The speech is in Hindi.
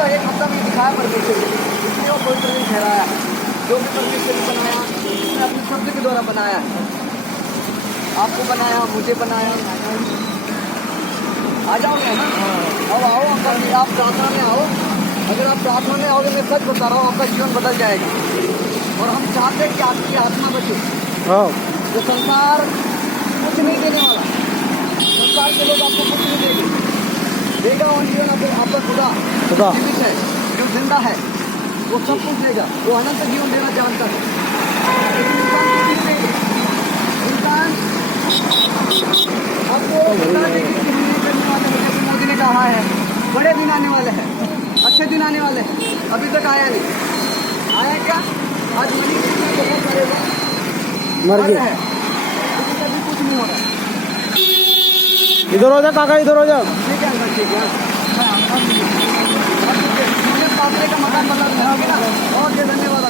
तो एक हफ्ता में दिखाया परमेश्वर इसलिए वो पवित्र नहीं ठहराया। जो भी परमेश्वर ने बनाया उसने अपने शब्द के द्वारा बनाया है। आपको बनाया, मुझे बनाया। आ जाओगे ना? अब आओ, आप प्रार्थना में आओ। अगर आप प्रार्थना में आओगे, मैं सच बता रहा हूँ, आपका जीवन बदल जाएगा। और हम चाहते हैं कि आपकी आत्मा बचे। जो संसार कुछ नहीं देने वाला, संसार के लोग आपको कुछ नहीं देंगे। देगा वो जीवन आपका खुदा जीवित है, जो जिंदा है, वो सब कुछ देगा। वो अनंत जीवन देना जानता है। लेकिन इंसान कुछ नहीं देगा। इंसान आपको बता देगी कि हम नहीं करने वाले हैं। जैसे मोदी ने कहा है, बड़े दिन आने वाले हैं, अच्छे दिन आने वाले हैं। अभी तक आया नहीं। आया क्या? आज मणिपुर में बहुत सारे लोग मर गए हैं, लेकिन अभी कुछ नहीं हो रहा। इधर हो जा काका, इधर हो जा। ठीक है, ठीक है।